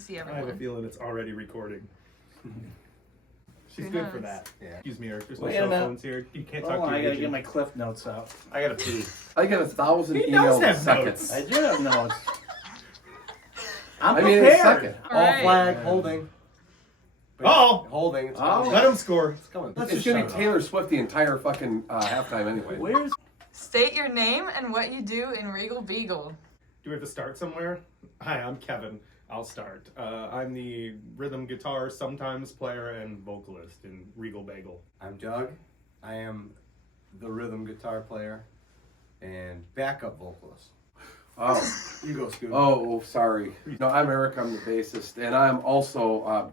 see I have a everyone. feeling it's already recording. She's Who good for knows? that. Yeah. Excuse me, Eric. There's no Wait a cell minute. phones here. You can't Oh, talk to I your gotta agent. get my cliff notes out. I gotta pee. I get 1,000 He does emails have a second. notes. I do have notes. I'm I mean, in a prepared. second. All All right. flag, holding. Oh! Holding. It's Oh. coming. Let him score. It's coming. Let's It's just gonna be shut it Taylor Swift the entire fucking halftime anyway. Where's State your name and what you do in Regal Beagle. Do we have to start somewhere? Hi, I'm Kevin. I'll start. I'm the rhythm guitar sometimes player and vocalist in Regal Beagle. I'm Doug. I am the rhythm guitar player and backup vocalist. Oh, You go, Scoot. oh, sorry. No, I'm Eric. I'm the bassist, and I'm also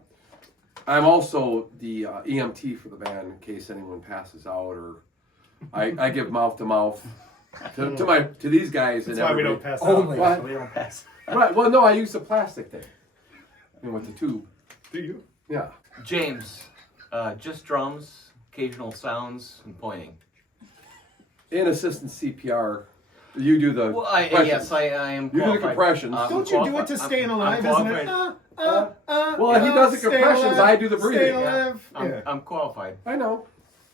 the EMT for the band in case anyone passes out, or I give mouth to mouth to these guys. That's and why we everybody. don't pass Only. out. What? we don't pass? Right. Well, no, I use the plastic thing. And with the tube. Do you? Yeah. James, just drums, occasional sounds, and pointing. And assistant CPR. You do the. Well, compressions. I am. You do the qualified. compressions. Don't you do it to staying alive, I'm isn't it? qualified. Well, he does the stay compressions, alive, I do the breathing. Stay alive. Yeah. I'm qualified. I know.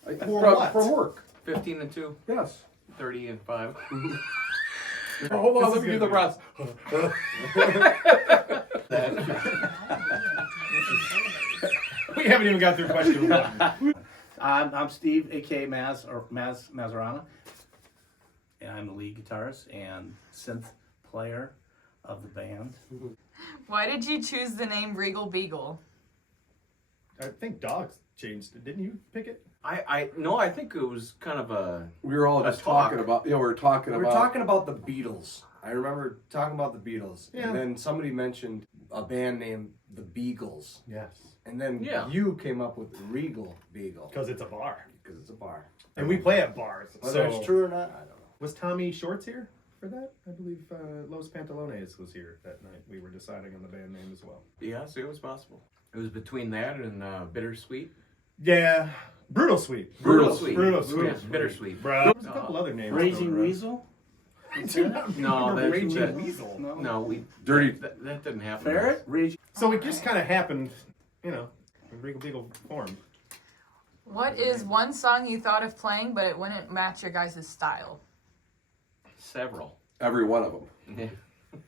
For what? From work. 15 and 2, Yes. 30 and 5. Oh, hold on, This let me is do the gonna rest. We haven't even got through question one. I'm Steve, aka Maz or Maz Mazarana, and I'm the lead guitarist and synth player of the band. Why did you choose the name Regal Beagle? I think Dogs changed it. Didn't you pick it? No, I think it was kind of a. We were all just talk. talking about, we were talking We about. were talking about the Beatles. I remember talking about the Beatles. Yeah. And then somebody mentioned a band named the Beagles. Yes. And then Yeah. you came up with Regal Beagle. Because it's a bar. Because it's a bar. And we play at bars. Whether so it's true or not, I don't know. Was Tommy Shorts here for that? I believe Los Pantalones was here that night. We were deciding on the band name as well. Yes, it was possible. It was between that and Bittersweet. Yeah. Brutal Sweet. Brutal Sweet. Brutal Sweet. Yeah, Bittersweet. Bro. There's a couple other names. Raging thrown around. Weasel? I do not No, remember that's- Raging that- Weasel. No, we. Dirty. That didn't happen. Ferret? Raging. So it just kind of happened, when Regal Beagle formed. What is one song you thought of playing but it wouldn't match your guys' style? Several. Every one of them. Yeah.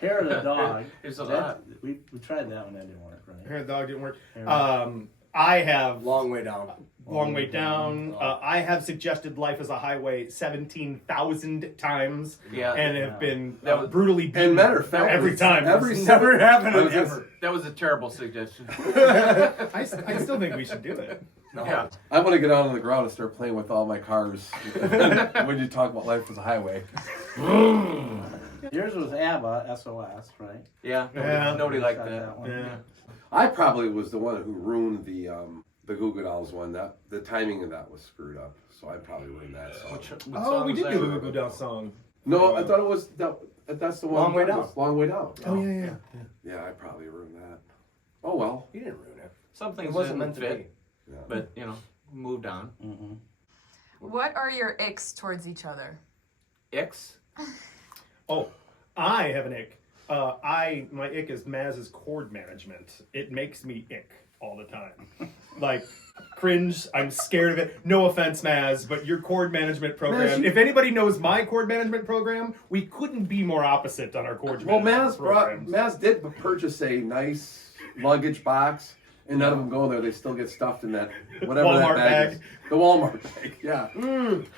Hair of the Dog. There's a That- lot. We tried that one, that didn't work, right? Hair of the Dog didn't work. Hair I have Long way down. Long Way Down. Oh. I have suggested Life as a Highway 17,000 times Yeah. and have been That was- brutally beaten And matter of fact, every time. every It's seven- never happened I was just- ever. That was a terrible suggestion. I still think we should do it. No. Yeah. I want to get out on the ground and start playing with all my cars when you talk about life as a highway. Yours was ABBA, SOS, right? Yeah. Yeah. Nobody liked Tried that. one. Yeah. I probably was the one who ruined the Goo Goo Dolls one. That the timing of that was screwed up, so I probably ruined that song. What Oh, song we was did that? do the Goo Goo Dolls song. No, I thought it was that's the one. Long Way Down. Long Way Down. Oh, yeah. Yeah, I probably ruined that. Oh well. You didn't ruin it. Some things It wasn't didn't meant to fit, be. Yeah. but moved on. Mm-mm. What are your icks towards each other? Icks. Oh, I have an ick. My ick is Maz's chord management. It makes me ick all the time. Like, cringe. I'm scared of it. No offense, Maz, but your chord management program. If anybody knows my chord management program, we couldn't be more opposite on our chord Well, management programs. Maz did purchase a nice luggage box, and none of them go there. They still get stuffed in that whatever Walmart that bag bag. is. The Walmart bag. Yeah.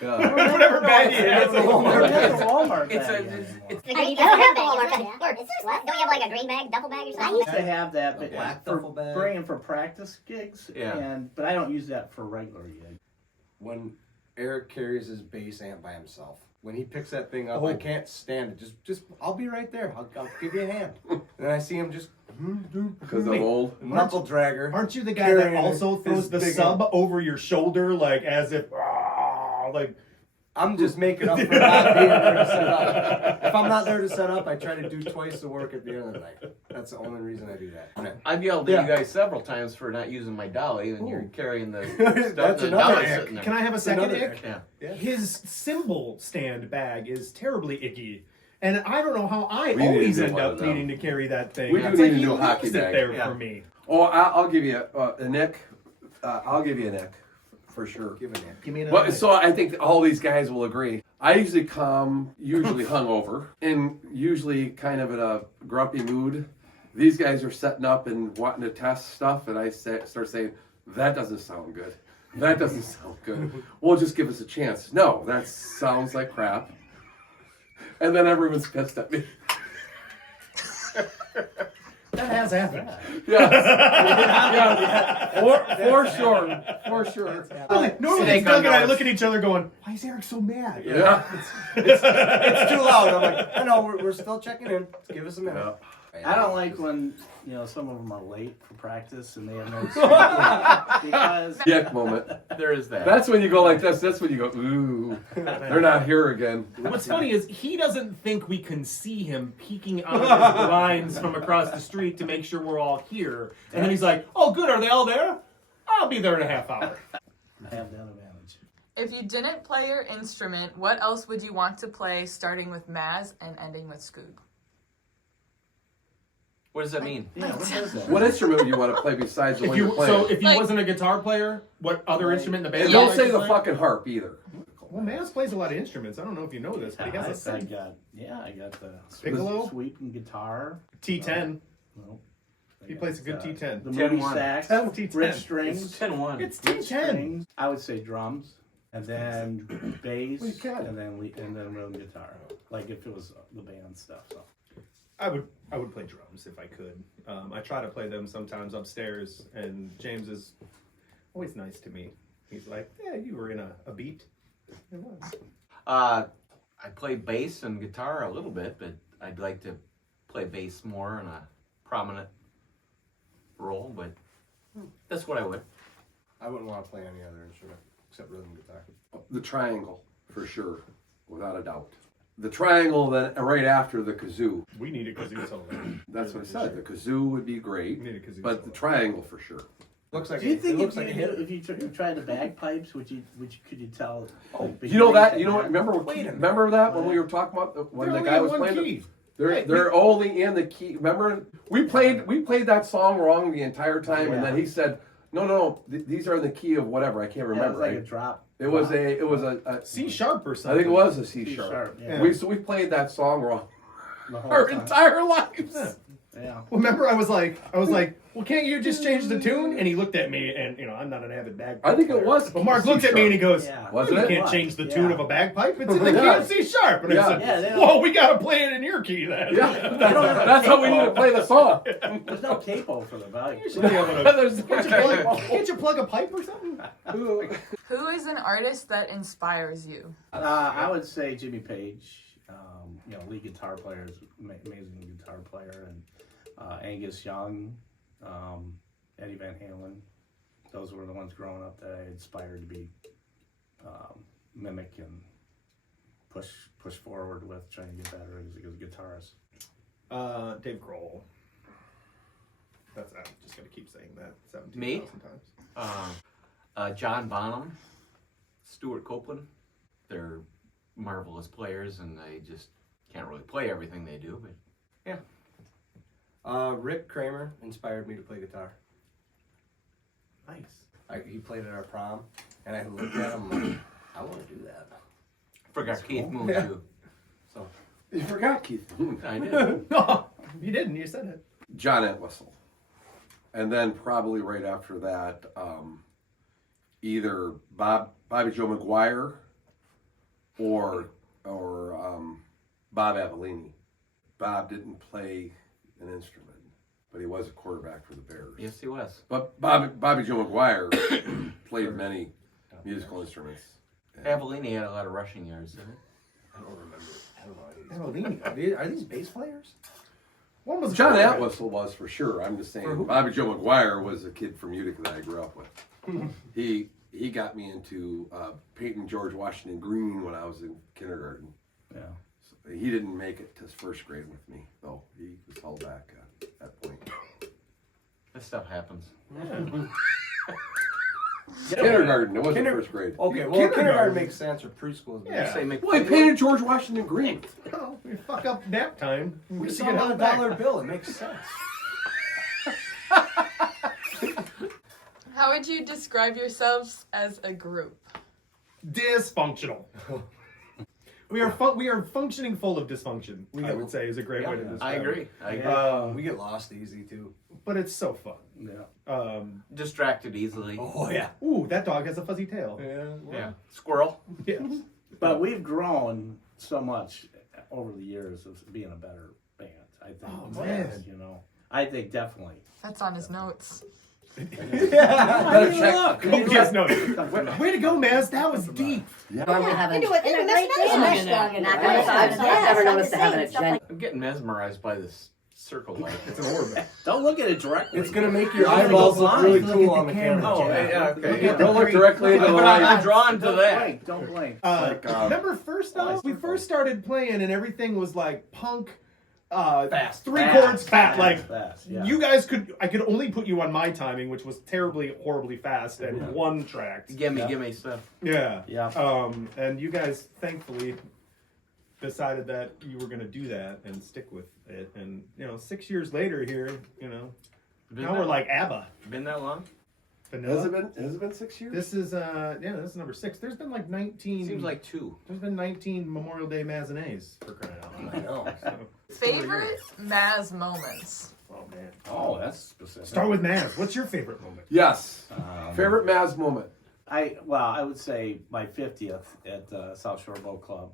Yeah. Whatever bag he has. That's a Walmart It's bag a. anymore. It's, I don't have the Walmart bag. Or, don't you have like a green bag, duffel bag or I something? used to have that, but black for duffel bag. bringing for practice gigs. Yeah. But I don't use that for regular gigs. When Eric carries his bass amp by himself, when he picks that thing up, Oh. I can't stand it. Just, I'll be right there. I'll give you a hand. And then I see him just Because I'm old. knuckle dragger. Aren't you the guy that Carrying also his throws the big sub over your shoulder, like as if, like? I'm just making up for not being there to set up. If I'm not there to set up, I try to do twice the work at the end of the night. That's the only reason I do that. I've yelled at Yeah. you guys several times for not using my dolly, and you're carrying the stuff. That's The another dolly's ick. sitting there. Can I have a second another ick? Yeah. His cymbal stand bag is terribly icky. And I don't know how I We need always to do end one up of them. needing to carry that thing. We do It's need like a he new leaves hockey it bag. there Yeah. for me. Oh, I'll give you a Nick. I'll give you a Nick for sure. Give it a Give me another. Well, night. so I think all these guys will agree. I usually come usually hungover and usually kind of in a grumpy mood. These guys are setting up and wanting to test stuff, and I start saying, "That doesn't sound good. That doesn't sound good. Well, just give us a chance." No, that sounds like crap. And then everyone's pissed at me. That has happened. Yes. For sure. For sure. Normally Snake it's Doug on and I doors. look at each other going, "Why is Eric so mad?" Yeah. It's too loud. I'm like, I know, we're still checking in. Give us a minute. I don't like when some of them are late for practice and they have no excuse because Yuck moment. There is that. That's when you go like this. That's when you go, ooh, they're not here again. What's funny is he doesn't think we can see him peeking out of his blinds from across the street to make sure we're all here. And then he's like, "Oh, good, are they all there? I'll be there in a half hour." I have that advantage. If you didn't play your instrument, what else would you want to play, starting with Maz and ending with Skoog? What does that mean? Yeah, what is that? What instrument would you want to play besides the one you're playing? If he Like- wasn't a guitar player, what other instrument in the band? And would you don't like say to the play? fucking harp either. Well, Maz plays a lot of instruments. I don't know if you know this, but he has a I synth. got the Piccolo? sweeping guitar. T10. No. He plays a good T10. The moody 10-1. sax, 10-T10. rich It's strings, 10-1. It's rich T10. strings. I would say drums, and then bass, Well, you can. and then rhythm guitar. Like if it was the band stuff. So. I would play drums if I could. I try to play them sometimes upstairs, and James is always nice to me. He's like, "Yeah, you were in a beat." It was. I play bass and guitar a little bit, but I'd like to play bass more in a prominent role, but that's what I would. I wouldn't want to play any other instrument except rhythm guitar. The triangle, for sure, without a doubt. The triangle then right after the kazoo. We need a kazoo solo. That's what I said. The kazoo would be great, We need a kazoo but the solo. triangle for sure. Looks like Do you it think looks if like a you, hit. if you tried the bagpipes, could you tell? You know that? You know what? Remember? Wait a minute. Remember that when we were talking about when They're the only guy in was one playing? key. They're only in the key. Remember? We played that song wrong the entire time, and then he said, "No, these are in the key of whatever. I can't Yeah, it remember." was like a right? drop. It was a C sharp or I something. think it was a C C sharp. sharp. Yeah. We played that song wrong The whole our time. entire lives. Yeah. Yeah. Remember, I was like, "Well, can't you just change the tune?" And he looked at me, and I'm not an avid bagpipe I think it player. was. But Mark C looked at me and he goes, Yeah. Wasn't "You it? can't was. change the Yeah. tune of a bagpipe. It's in the key Yeah. of C sharp." And Yeah. I said, Yeah, they don't- "Whoa, we gotta play it in your key then." Yeah, that's how we need to play the song. There's no capo for the value. You should be able to- There's- Can't you plug a pipe or something? Who is an artist that inspires you? I would say Jimmy Page. Lead guitar player, is amazing guitar player, and Angus Young, Eddie Van Halen. Those were the ones growing up that I inspired to be mimic and push forward with, trying to get better as a guitarist. Dave Grohl. I'm just gonna keep saying that 17,000 Me? times. John Bonham, Stuart Copeland. They're marvelous players, and I just can't really play everything they do, but Rick Kramer inspired me to play guitar. Nice. He played at our prom, and I looked at him like, I want to do that. forgot Keith Moon Yeah. too. So You forgot Keith. I did. No, you didn't. You said it. John Entwistle. And then probably right after that, either Bobby Joe McGuire or Bob Avellini. Bob didn't play an instrument, but he was a quarterback for the Bears. Yes, he was. But Bobby Joe McGuire played many musical instruments. Avellini had a lot of rushing yards, didn't he? I don't remember. Are these bass players? One was John quarterback. Entwistle was for sure. I'm just For saying, who? Bobby Joe McGuire was a kid from Utica that I grew up with. He got me into painting George Washington green when I was in kindergarten. Yeah. So he didn't make it to first grade with me, though. He was held back at that point. This stuff happens. Kindergarten. It wasn't first grade. Okay, well, Kindergarten. kindergarten makes sense, or preschool. Yeah. Say Well, he painted George Washington green. Oh, we fuck up nap time. We get saw to get on a held back. dollar bill. It makes sense. How would you describe yourselves as a group? Dysfunctional. We are functioning full of dysfunction. I would say is a great way to describe I agree. it. I agree. We get lost easy too. But it's so fun. Yeah. Distracted easily. Oh yeah. Ooh, that dog has a fuzzy tail. Yeah. Squirrel. Yes. But we've grown so much over the years of being a better band. I think. Oh, man. You know, I think definitely. That's on his notes. Better check. Oh, yes, no. Way to go, Maz. That was deep. Into a great day. I've never noticed to have an agenda. I'm getting mesmerized by this circle light. It's an orb. Don't look at it directly. It's gonna make your eyeballs look really cool on the camera. Oh, yeah, okay. Yeah. Don't look directly into the But I'm light. drawn to Don't that. blink. Don't blink. Remember first off, we first started playing and everything was like punk, Fast. three chords fat. Like Fast, yeah. you guys I could only put you on my timing, which was terribly, horribly fast and one tracked. Gimme stuff. Yeah. Yeah. And you guys thankfully decided that you were going to do that and stick with it. And 6 years later, here, now we're like ABBA. Been that long? Vanilla. Has it been 6 years? This is this is number 6. There's been like 19. Seems like 2. There's been 19 Memorial Day Matinés for crying out loud. I know. So, Favorite Maz moments? oh man. Oh, that's specific. Start with Maz. What's your favorite moment? Yes. Favorite Maz moment. I would say my 50th at South Shore Boat Club.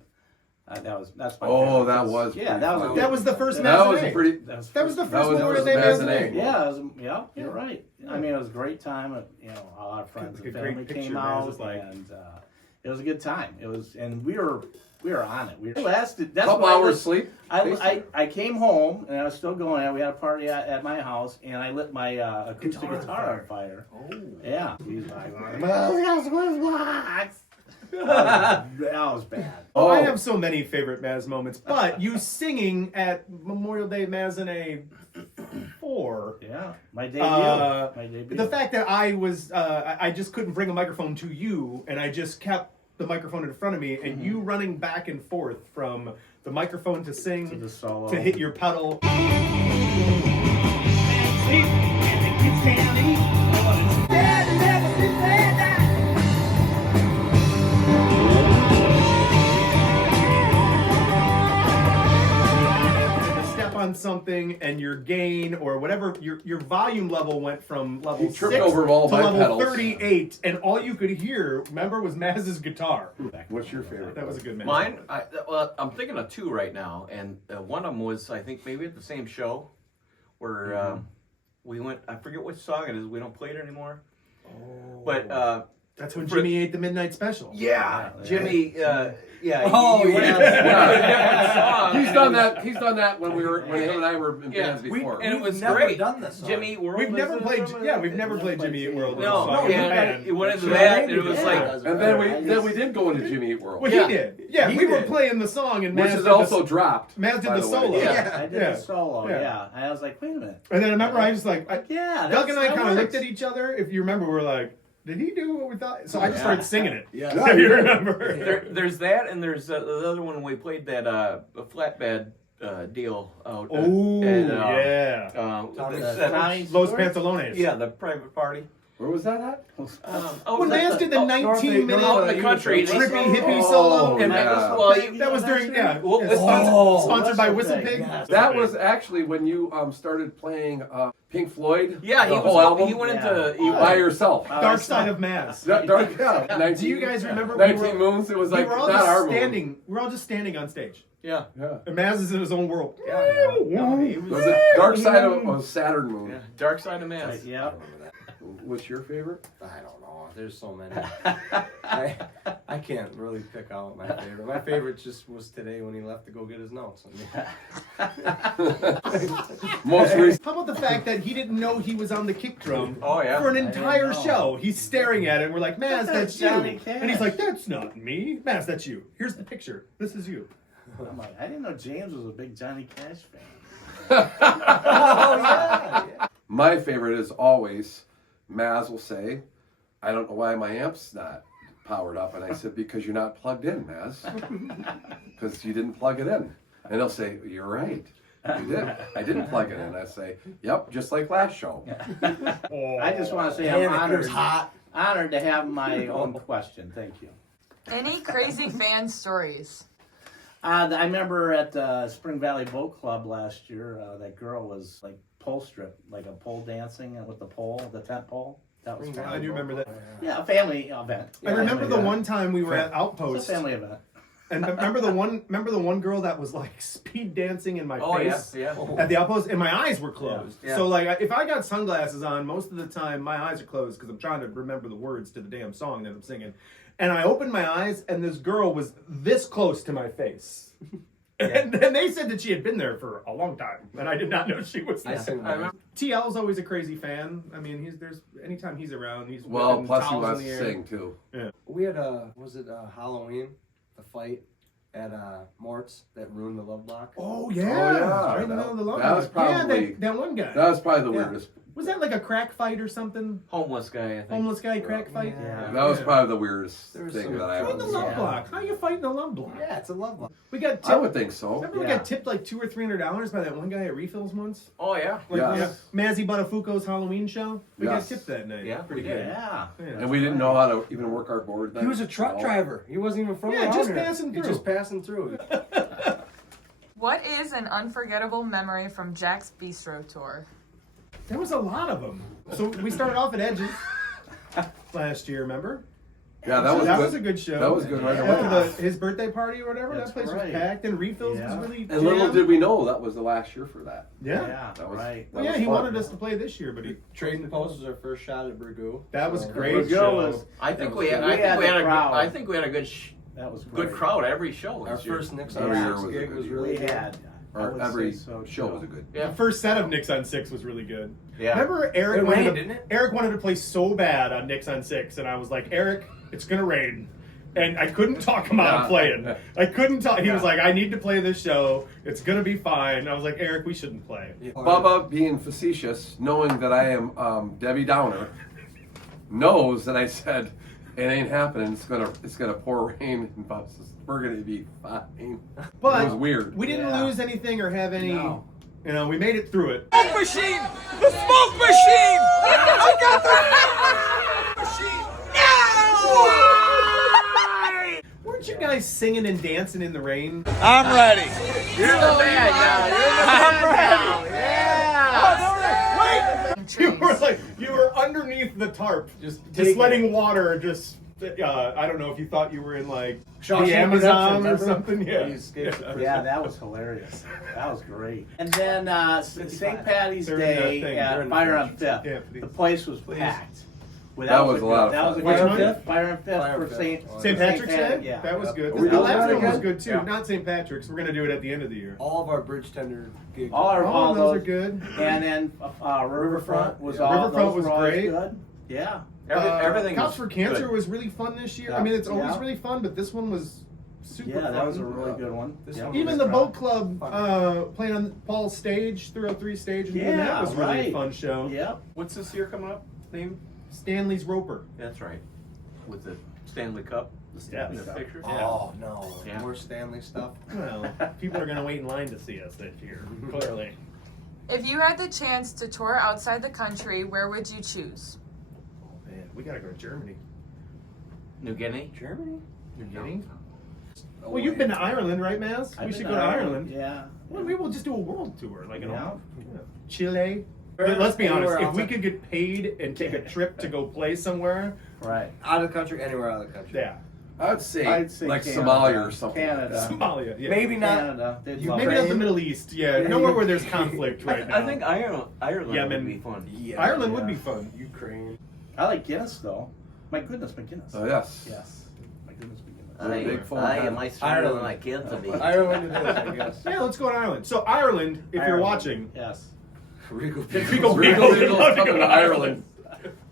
That's my. Oh, favorite. that was Yeah, pretty that was. fun. That was the first That was Matinee. a pretty. That was the That first was the Memorial first Day Matinee. Matinee. Yeah, you're right. I mean, it was a great time. A lot of friends Like and a great family picture, came man. It out, was like- and it was a good time. It was, and we were on it. We lasted. That's Couple why hours sleep. I came home and I was still going. We had a party at my house, and I lit my acoustic guitar on fire. Oh. Yeah, he's like, that was bad. Oh, I have so many favorite Maz moments, but you singing at Memorial Day Matinee 4. Yeah, my debut. My debut. The fact that I just couldn't bring a microphone to you, and I just kept the microphone in front of me, and you running back and forth from the microphone to sing to the solo. to hit your pedal. To step on something and your gain or whatever your volume level went from level You tripped 6 over all to my level pedals. 38, and all you could hear, remember, was Maz's guitar. What's your favorite? That was a good Maz. Mine, I'm thinking of 2 right now, and one of them was, I think, maybe at the same show where we went. I forget which song it is. We don't play it anymore. But That's when Jimmy ate the midnight special. yeah, Yeah. Jimmy. Yeah. Oh, he went yes. into a different song. He's done that when him and I were in Yeah, bands before. and it was never great. done this song. Jimmy World. We've never is played. the- Yeah, we've never played Jimmy Eat World. No, as a yeah, band. it went into Yeah, that, and maybe it was yeah. like. And then we did go into Jimmy Eat World, Well, Yeah. he did. Yeah, He we were did. playing the song, and which Maz is did also the, dropped. Maz did by the way. solo. Yeah. I did Yeah. the solo. Yeah. Yeah. And I was like, wait a minute. And then I remember I just like, Yeah. Doug and I kind of works. looked at each other. If you remember, we were like, did he do what we thought? So I just Yeah. started singing it. Yeah. If you remember. There's that, and there's the other one we played that a flatbed deal out. Oh, yeah. Tommy Los Stewart? Pantalones. Yeah, the private party. Where was that at? When Maz did the 19-minute out in the country, trippy hippie Oh, solo. and yeah. That was during, yeah. Well, It's sponsored by Whistle Whistle Pig. Pig. Yes. That was actually when you started playing Pink Floyd. Yeah, the whole album he went Yeah. into. He, by yourself. Dark Side of Maz. Dark, yeah, 19, Do you guys remember? 19 Moons? It was We like were all not our just moon. standing. We were all just standing on stage. yeah. Yeah. And Maz is in his own world. Was it Dark Side of Saturn Moon? Yeah. Dark Side of Man. Yeah. What's your favorite? I don't know. There's so many. I can't really pick out my favorite. My favorite just was today when he left to go get his notes. Most recent. How about the fact that he didn't know he was on the kick drum Oh yeah. for an entire know. show? He's staring at it. And we're like, Maz, that's you. Johnny Cash. And he's like, that's not me. Maz, that's you. Here's the picture. This is you. I'm like, I didn't know James was a big Johnny Cash fan. Oh, yeah. My favorite is always, Maz will say, I don't know why my amp's not powered up. And I said, because you're not plugged in, Maz. Because you didn't plug it in. And they'll say, you're right. You did. I didn't plug it in. I say, yep, just like last show. I just want to say Man, I'm it was hot. honored to have my own question. Thank you. Any crazy fan stories? I remember at the Spring Valley Boat Club last year, that girl was like pole strip, like a pole dancing with the pole, the tent pole. That was I do remember that. Yeah, a family event. I remember Family the event. one time we were at It's Outpost. a family event. And remember the one girl that was like speed dancing in my Oh face yeah. at the Outpost, and my eyes were closed. Yeah. So like, if I got sunglasses on, most of the time my eyes are closed because I'm trying to remember the words to the damn song that I'm singing. And I opened my eyes, and this girl was this close to my face. And they said that she had been there for a long time, and I did not know she was there. sing I remember. TL's always a crazy fan. I mean, anytime he's around, he's Well, whipping plus he towels wants in the to air. sing too. We had Halloween, the fight at Mort's that ruined the love block. Oh yeah, yeah. right in the middle of the love That was block. probably- that one guy. That was probably the Yeah. weirdest. Was that like a crack fight or something? Homeless guy, I think. Homeless guy crack fight? Yeah. That was probably the weirdest There was thing some- that I Fight ever the seen. love Yeah. block. How you fighting the love block? Yeah, it's a love block. We got tipped. I would think so. Remember we Yeah. got tipped like $200 or $300 by that one guy at Refills once? Oh yeah. Like, Yes. Mazzy Buttafuoco's Halloween show? We Yes. got tipped that night. Yeah, Pretty we good. did. Yeah. Yeah. And we didn't know how to even work our board then. He was a truck No. driver. He wasn't even from Yeah, around just here. passing He through. just passing through. What is an unforgettable memory from Jack's Bistro tour? There was a lot of them. So we started off at Edges last year, remember? Yeah, that was that good. was a good show. That was good right away. After his birthday party or whatever, That's that place right. was packed, and Refills Yeah. was really And little jammed. did we know that was the last year for that. Yeah. That was right. Well, that yeah, was he fun. wanted us to play this year, but he Trading Post was our first shot at Bragoo. that was So- great. Bragoo show. was- I think That we was had. good. I We think had we had the a good. crowd. I think we had a That was good great. crowd every show. Our this year. first Knicks Every on year 6 was a gig good was year. really We good. had. I Or would every say so, show too. was a good. Yeah. The first set of Knicks on 6 was really good. Yeah. Remember Eric It wanted rained, to, didn't it? Eric wanted to play so bad on Knicks on 6, and I was like, Eric, it's gonna rain. And I couldn't talk him out of playing. I couldn't talk. He was like, I need to play this show. It's gonna be fine. I was like, Eric, we shouldn't play. Bubba, being facetious, knowing that I am Debbie Downer, knows that I said it ain't happening. It's gonna pour rain and buses. We're gonna be fine. But it was weird. we didn't Yeah. lose anything or have any. No. You know, we made it through it. Machine! The smoke machine! I got the machine! No! Weren't you guys singing and dancing in the rain? I'm ready. You're the bad guy. You're the bad guy. Yeah. You were underneath the tarp, just taking letting water just. I don't know if you thought you were in like Shawshank the Amazon or Redemption, something. When Yeah. he escapes the prison. Yeah, that was hilarious. That was great. And then St. Patty's During Day the thing, at during the Fire on finish. Fifth. Yeah, please. The place was packed. Well, That was a lot of That was a fun. good Which one. one? Fire on Fifth Fire on for Fifth. St. Oh, St. Patrick's Day? Yeah. That was good. Are we The doing last that one was again? good too. Yeah. Not St. Patrick's. We're gonna do it at the end of the year. All of our bridge tender gigs. All those are good. And then Riverfront was all. Riverfront those was were always great. Good. Yeah. Everything Cops was for Cancer good. was really fun this year. Yeah. I mean, it's always Yeah. really fun, but this one was super Yeah, fun. that was a really good one. This Yeah. one Even was the crowd. boat club playing on Paul's stage, 303 stage, and doing that Yeah, was really a right. fun show. Yep. What's this year coming up? Name? Stanley's Roper. That's right. With the Stanley Cup. Yeah. In the picture. Oh, no. Yeah. More Stanley stuff. Well, people are gonna wait in line to see us this year. Clearly. If you had the chance to tour outside the country, where would you choose? Man, we gotta go to Germany. New Guinea. Germany? New Guinea? No Well, you've way. been to Ireland, right, Maz? I've We been should go to Ireland. Yeah. Well, maybe we'll just do a world tour, like Yeah. Chile. Where- Let's be honest. anywhere If we outside- could get paid and take a trip to go play somewhere, Right. Out of the country, anywhere out of the country. yeah, I'd say like Canada. Somalia or something. Canada. Somalia. Yeah. Maybe not. Canada. They'd You love Maybe it. not the Middle East. Yeah, Yeah, nowhere you- where there's conflict right now. I think Ireland Yemen. would be fun. Yeah. Ireland would Yeah. be fun. Ukraine. I like Guinness though. My goodness, McGuinness. Oh yes. Yes. My goodness, McGuinness. We're a big fan. am I stronger Ireland. than my kids to be? Ireland it is, I guess. Yeah, let's go to Ireland. So Ireland, if you're Ireland. watching, Yes. Regal Regal Regal Beagle's Beagle's coming to Ireland.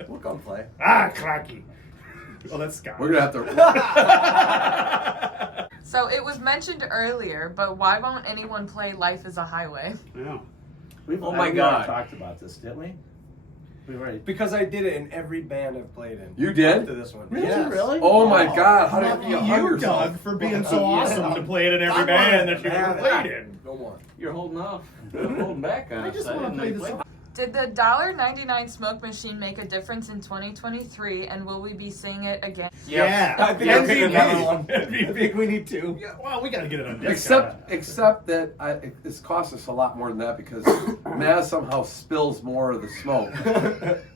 We'll come play. cracky. Well, that's Scott. We're gonna have to. So it was mentioned earlier, but why won't anyone play Life is a Highway? Yeah. Oh my God. talked about this, didn't we? Right. Because I did it in every band I've played in. You did? Up to this one. Really? Yes. Really? Oh my God! How did Lucky you hug you, yourself? Doug, for being so awesome to play it in every band that you've ever played in. No more. You're holding off. You're holding back on I us. just I want to didn't play know the you song. Did the $1.99 smoke machine make a difference in 2023, and will we be seeing it again? Yeah. I think I picked another one. MVP. I think we need two. Yeah, well, we gotta get it on discount. Except that it's cost us a lot more than that because Maz somehow spills more of the smoke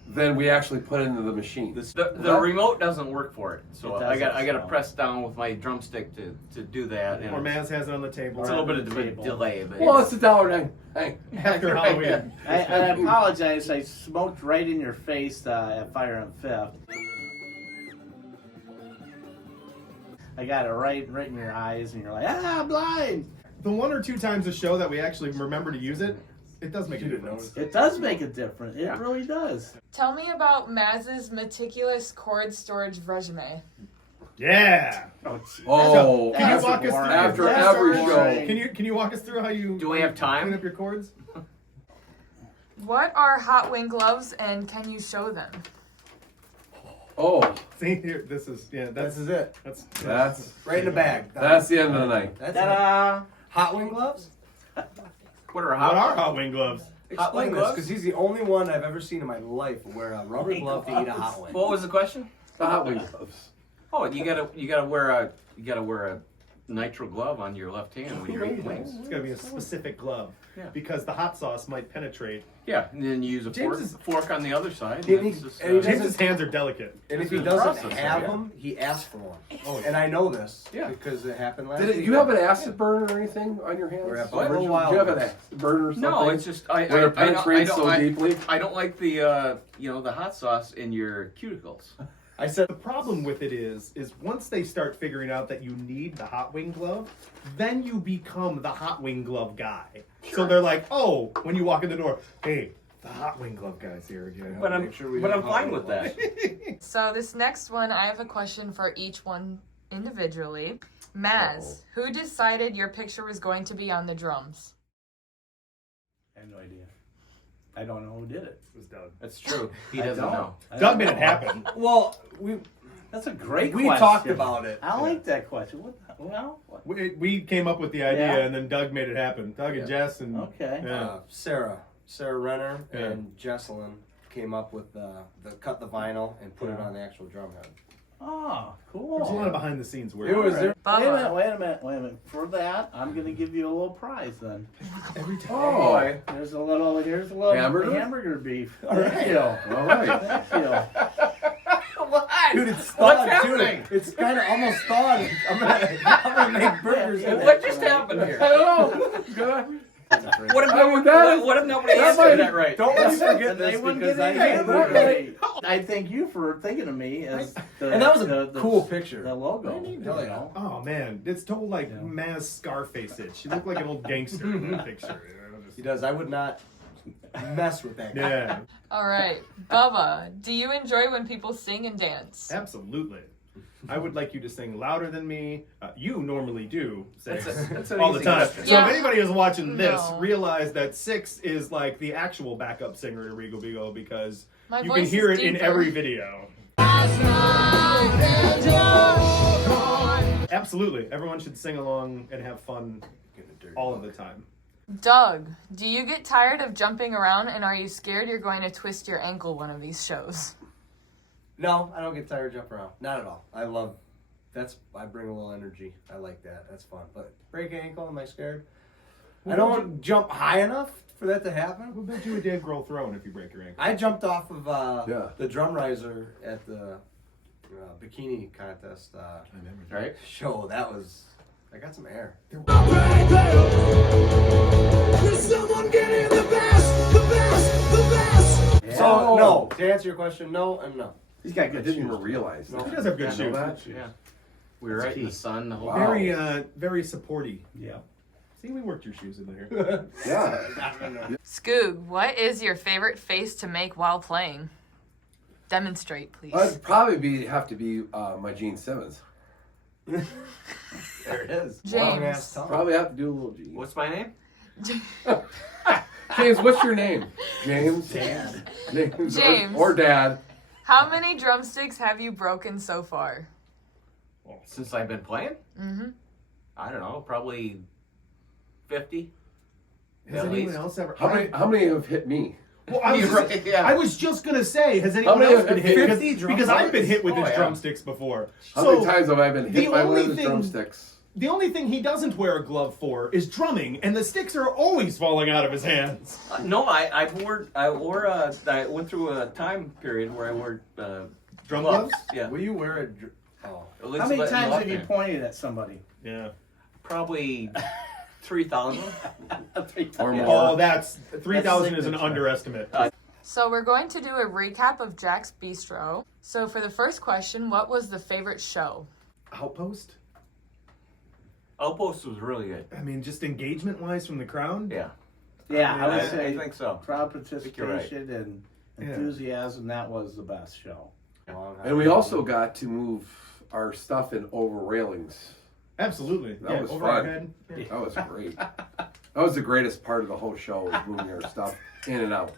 than we actually put into the machine. The remote doesn't work for it, so It I got doesn't, to so. press down with my drumstick to do that. And Or Maz has it on the table. it's a little bit of a Table. delay, but Well, it's $1.09. Hey, After Halloween. I apologize. I smoked right in your face at Fire on Fifth. I got it right in your eyes, and you're like, I'm blind. The one or two times a show that we actually remember to use it, it does make a difference. It does make a difference. It really does. Tell me about Maz's meticulous chord storage resume. Yeah. oh, Can you That's walk us through boring. After your every chord show. storage? Can you walk us through how you Do we have time? clean up your chords? What are hot wing gloves, and can you show them? oh, See here, this is This is it. that's Right in the bag. that's the end of the night. That's it. Ta-da! Hot wing gloves? what are what hot? are hot wing gloves? Hot wing Explain this, gloves? because he's the only one I've ever seen in my life wear a rubber glove to eat a hot wing. What was the question? The hot wing gloves. Oh, you gotta wear a nitro glove on your left hand when you're eating wings. It's gotta be a specific glove. Yeah. Because the hot sauce might penetrate. Yeah, and then you use a James fork on the other side. And and he- it's just, and he James's hands are delicate. And if he This is doesn't process, have yeah. them, he asks for one. Oh, And I know this Yeah. because it happened last Did week. you have an acid burn or anything on your hands? We're at What? a little Did while you have an ago. acid burn or something? no, it's just I Where it penetrates so I, deeply? I don't like the the hot sauce in your cuticles. I said, the problem with it is once they start figuring out that you need the hot wing glove, then you become the hot wing glove guy. So they're like, oh, when you walk in the door, hey, the hot wing glove guy's here again. But I'm make sure we but have I'm hot fine wing with gloves. that. So this next one, I have a question for each one individually. Maz, who decided your picture was going to be on the drums? I have no idea. I don't know who did it. It was Doug. That's true. He I doesn't don't. know. I Doug don't made it know. happen. Well, That's a great we question. talked about it. I like that question. What? We came up with the idea, Yeah. and then Doug made it happen. Doug and Jess and Okay. yeah. Sarah Renner Yeah. and Jesselyn came up with the cut the vinyl and put it on the actual drum head. Oh, cool. There's a lot of behind the scenes work. It was All right. Bubba. Wait a minute. For that, I'm gonna give you a little prize then. every time. Oh, Here's a little Hamburger? beef. All right. Thank you. all right. Thank you. Dude, it's What's thawed happening? too. It's kind of almost thawed. I'm gonna make burgers. in What it just tonight. happened here? I don't know. What if I would not- what if nobody that answered might- that right? Don't let me forget And they this wouldn't because get I any hamburger. hamburger. I thank you for thinking of me as the And that was a the- cool picture. The logo. Hell you yeah. know. Oh man, it's total like Yeah. Maz Scarface it. She looked like an old gangster in that picture. You know, He does. I would not mess with that guy. yeah, All right, Bubba, do you enjoy when people sing and dance? absolutely. I would like you to sing louder than me. You normally do say That's an all the easy time. question. So Yeah. if anybody is watching this, No. realize that Six is like the actual backup singer to Regal Beagle because My you voice can hear is it in deeper. every video. Absolutely, everyone should sing along and have fun all of the time. Doug, do you get tired of jumping around, and are you scared you're going to twist your ankle one of these shows? No, I don't get tired of jumping around. Not at all. I bring a little energy. I like that. That's fun. But break ankle, am I scared? I don't jump high enough for that to happen. What about you a Dave Grohl throne if you break your ankle? I jumped off of Yeah. the drum riser at the bikini contest Right? show. I got some air. Yeah. So no, to answer your question, no and no. He's got I good didn't shoes. even realize He that. does have good Yeah, shoes. that? Yeah. We were That's right in key. the sun the whole Wow. Very supporty. Yeah. See, we worked your shoes in there. Yeah. Scoog, what is your favorite face to make while playing? Demonstrate, please. I'd probably have to be my Gene Simmons. There it is. James. Long ass tongue. Probably have to do a little Gene. What's my name? James, what's your name? James? Dad. James. James. Or Dad. How many drumsticks have you broken so far? Since I've been playing, Mm-hmm. I don't know, probably 50. Has At anyone least. else ever? How many have hit me? Well, I was, You're right, yeah. I was just gonna say, has anyone many else been have hit? 50 Because I've been hit with Oh, his yeah. drumsticks before. How So many times have I been the hit by one only of the thing- drumsticks? the only thing he doesn't wear a glove for is drumming, and the sticks are always falling out of his hands. No, I went through a time period where I wore Drum gloves? Yeah. Will you wear a? Oh, At least How many let- times left have you hand. pointed at somebody? Yeah. Probably 3,000. Or more? Oh, that's 3,000 is an signature. underestimate. So we're going to do a recap of Jack's Bistro. So for the first question, what was the favorite show? Outpost? Outpost was really good. I mean, just engagement-wise from the crowd. Yeah. Yeah, I I mean, would I say think so. crowd you're right. participation and Yeah. enthusiasm. That was the best show. And we also got to move our stuff in over railings. Absolutely. That was over fun. our head. Yeah. That was great. That was the greatest part of the whole show, was moving our stuff in and out.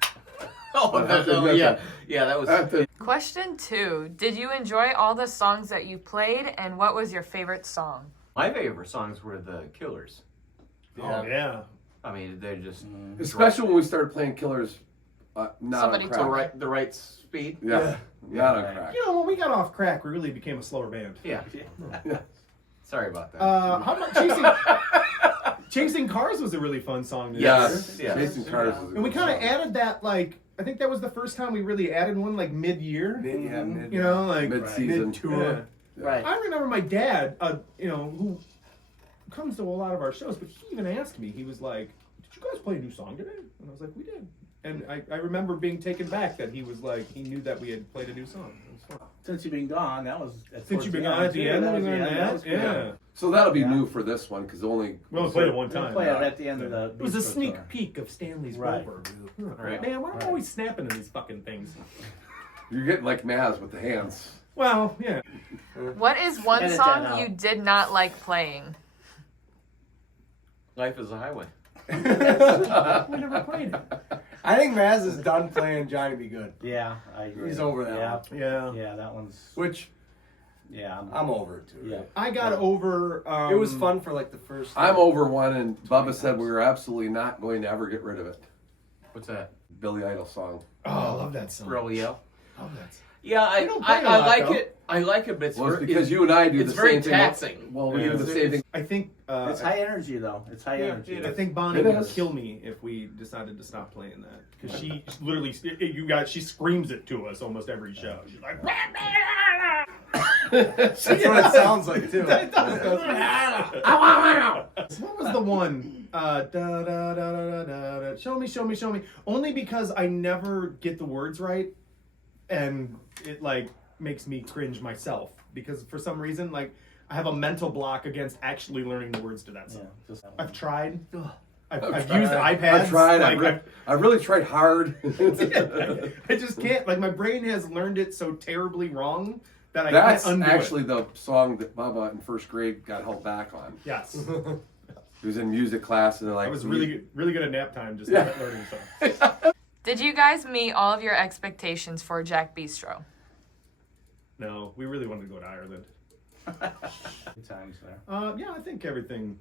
Oh, But I have to admit yeah. that- Yeah, that was. Question 2. Did you enjoy all the songs that you played, and what was your favorite song? My favorite songs were the Killers. Oh, yeah. I mean, they're just Especially when we started playing Killers, not Somebody on the crack. right speed. Yeah, not on crack. You know, when we got off crack, we really became a slower band. Yeah. Sorry about that. How about Chasing Cars was a really fun song this Yes, year. Yeah. Jason Cars was a And we good kind of song. added that, like, I think that was the first time we really added one, like, mid-year. mid. You know, like, Mid-season. mid-tour. Yeah. Right. I remember my dad, you know, who comes to a lot of our shows, but he even asked me, he was like, did you guys play a new song today? And I was like, we did. And I remember being taken back that he was like, he knew that we had played a new song. It was fun. Since you've been gone, that was. Since you've been gone at the end, we learned that. Yeah. So that'll be Yeah. new for this one, because only... We only played it one We'll time. play it at the end of the. It was a Bistro sneak tour. peek of Stanley's Right. Rover. Right. Man, why am I always snapping in these fucking things? You're getting like Maz with the hands. Well, yeah. What is one Edit that song out. you did not like playing? Life is a highway. We never played it. I think Maz is done playing Johnny Be Good. Yeah, I agree. He's over that Yeah, one. Yeah. yeah, that one's. Which Yeah, I'm over it too. yeah. I got over. It was fun for like the first. I'm over one, and Bubba said we were absolutely not going to ever get rid of it. What's that? Billy Idol song. Oh, I love that song. Roll Yell. Love that song. Yeah, We don't play I it a lot, like though. it. I like it, but it's Well, it's very- because you and I do it's the very same thing. taxing. Well, we do the It's- same thing. I think. It's high energy though. It's high Yeah, energy. it I think Bonnie It would is. kill me if we decided to stop playing that because she literally, she screams it to us almost every show. She's like, That's what it sounds like too. what was the one? Da, da, da, da, da, da, show me, show me, show me. Only because I never get the words right, and it like makes me cringe myself because for some reason like I have a mental block against actually learning the words to that Yeah, song. just that one. I've tried. I've tried. used iPads. I've tried. Like, I really tried hard. I just can't. Like my brain has learned it so terribly wrong that I That's can't undo actually it. the song that Bubba in first grade got held back on. Yes, He was in music class, and they're like, I was really good at nap time, just Yeah. learning stuff. Did you guys meet all of your expectations for Jack Bistro? No, we really wanted to go to Ireland. Good times there. Yeah, I think everything.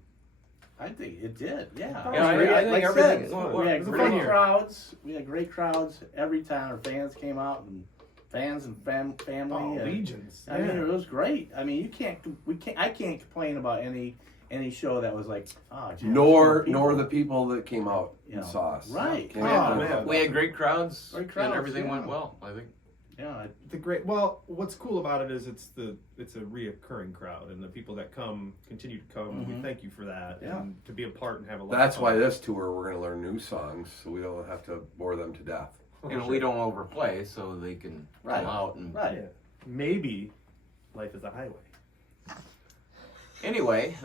I think it did. Yeah. Yeah, I think Like I everything- said, well, we it had was a fun great year. crowds. We had great crowds every time. Our fans came out and fans and family. Oh, and, legions. I mean, it was great. I mean, I can't complain about any show that was like, oh, gee, nor people. the people that came out You and know, saw us. right. Can't Oh, have man. that. We had great crowds, Great crowds, and everything yeah. went well. I think. Yeah, The great. Well, what's cool about it is it's a reoccurring crowd, and the people that come continue to come. We thank you for that. Yeah. And to be a part and have a lot. That's of why fun. this tour we're going to learn new songs, so we don't have to bore them to death. And we don't overplay, so they can Right. come out and. right. Yeah. Maybe life is a highway. Anyway,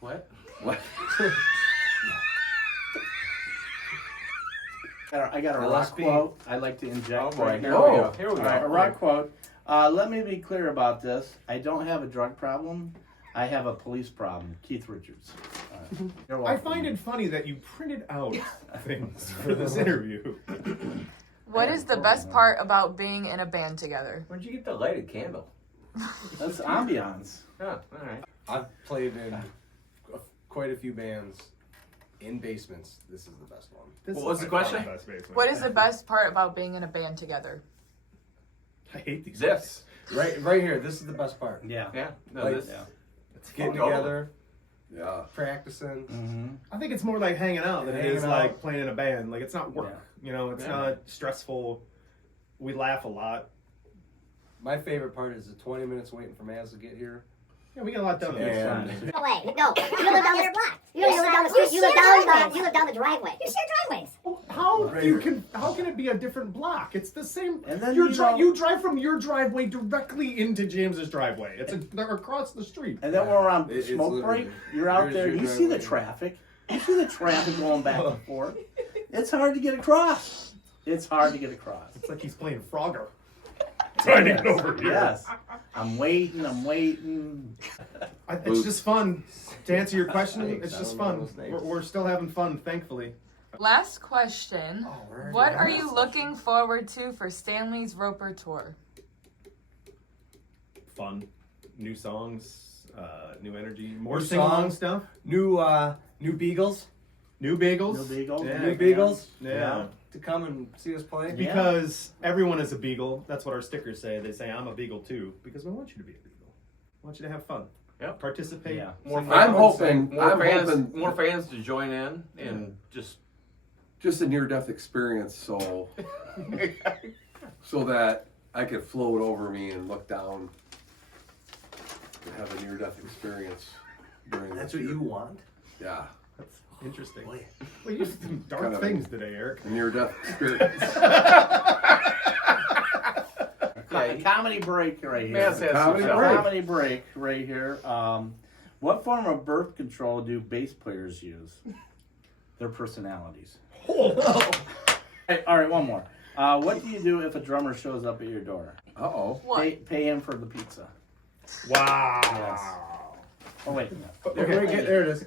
what? What? I got a rock quote I'd like to inject. Oh boy, right here now. we go. Here we All right, a go. rock quote. Let me be clear about this. I don't have a drug problem. I have a police problem. Keith Richards. All You're I welcome. find it funny that you printed out things for this interview. What is the best part about being in a band together? Where'd you get the lighted candle? That's ambiance. Oh, all right. I've played in quite a few bands in basements. This is the best one. This What was is the by far question? best basement. What is the best part about being in a band together? I hate these. This. Right here. This is the best part. Yeah. Yeah. No, Like- this. Yeah. It's Getting fun. together, Yeah. practicing. Mm-hmm. I think it's more like hanging out than it Hanging is out. like playing in a band. Like it's not work. Yeah. You know, it's Yeah. not stressful. We laugh a lot. My favorite part is the 20 minutes waiting for Maz to get here. Yeah, we get a lot done. And No way. No. You live down this block. You don't live down the street. You live down the driveway. You share driveways. How can it be a different block? It's the same. And then You drive from your driveway directly into James's driveway. They're across the street. And then when we're on It's smoke literally- break, you're out here's there, your you see the driveway. traffic. You see the traffic going back and forth. It's hard to get across. It's hard to get across. It's like he's playing Frogger. Trying to get over here. Yes. I'm waiting. It's just fun. To answer your question, Thanks. it's I just don't know fun. those names. We're still having fun, thankfully. Last question. What are you looking forward to for Stanley's Roper tour? Fun. New songs, new energy, more New sing-along songs. stuff. New Beagles New bagels. New Beagle. Yeah. New Beagles Yeah. to come and see us play. Because everyone is a beagle. That's what our stickers say. They say I'm a beagle too. Because we want you to be a beagle. We want you to have fun. Yep. Participate. Yeah. More sing I'm along, hoping. More I'm fans. hoping. More fans to join in and Just a near-death experience, so that I could float over me and look down and have a near-death experience during That's this what year. you want. Yeah, That's interesting. Well, you did some dark Kind of things today, Eric. a near-death experience. Comedy break right here. Mass has Comedy some break. Comedy break right here. What form of birth control do bass players use? Their personalities. Hey, all right, one more. What do you do if a drummer shows up at your door? Uh-oh. What? Pay him for the pizza. Wow. Yes. Oh wait. There it is.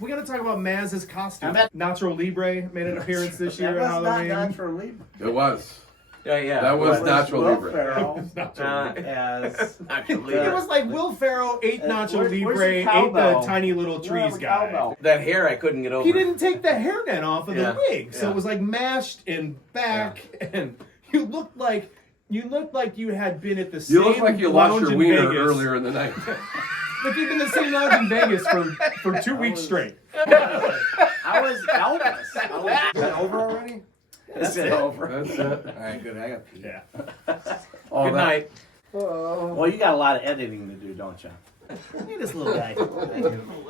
We gotta talk about Maz's costume. I bet- Nacho Libre made an appearance this year That at was not Halloween. natural Libre. It was. Yeah. That was Will Nacho Libre. Ferrell Nacho Libre. as Actually, It was like Will Ferrell ate Nacho where's the Libre, ate the cowbell? tiny little trees guy. Cowbell. that hair I couldn't get over. He didn't take the hairnet off of Yeah. the wig, so Yeah. it was like mashed in back, and you looked like you had been at the same You look like you lost lounge your in wiener Vegas. earlier in the night. Like you've been in the same lounge in Vegas for 2 weeks straight. I was Elvis. Is that over already? That's it over. That's it. All right, good. I got pee. Yeah. Oh, Good that- night. Well, you got a lot of editing to do, don't you? Look at this little guy.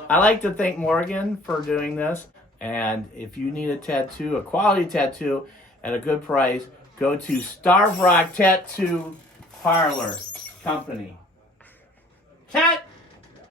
I like to thank Morgan for doing this. And if you need a tattoo, a quality tattoo at a good price, go to Starve Rock Tattoo Parlor Company. Cat!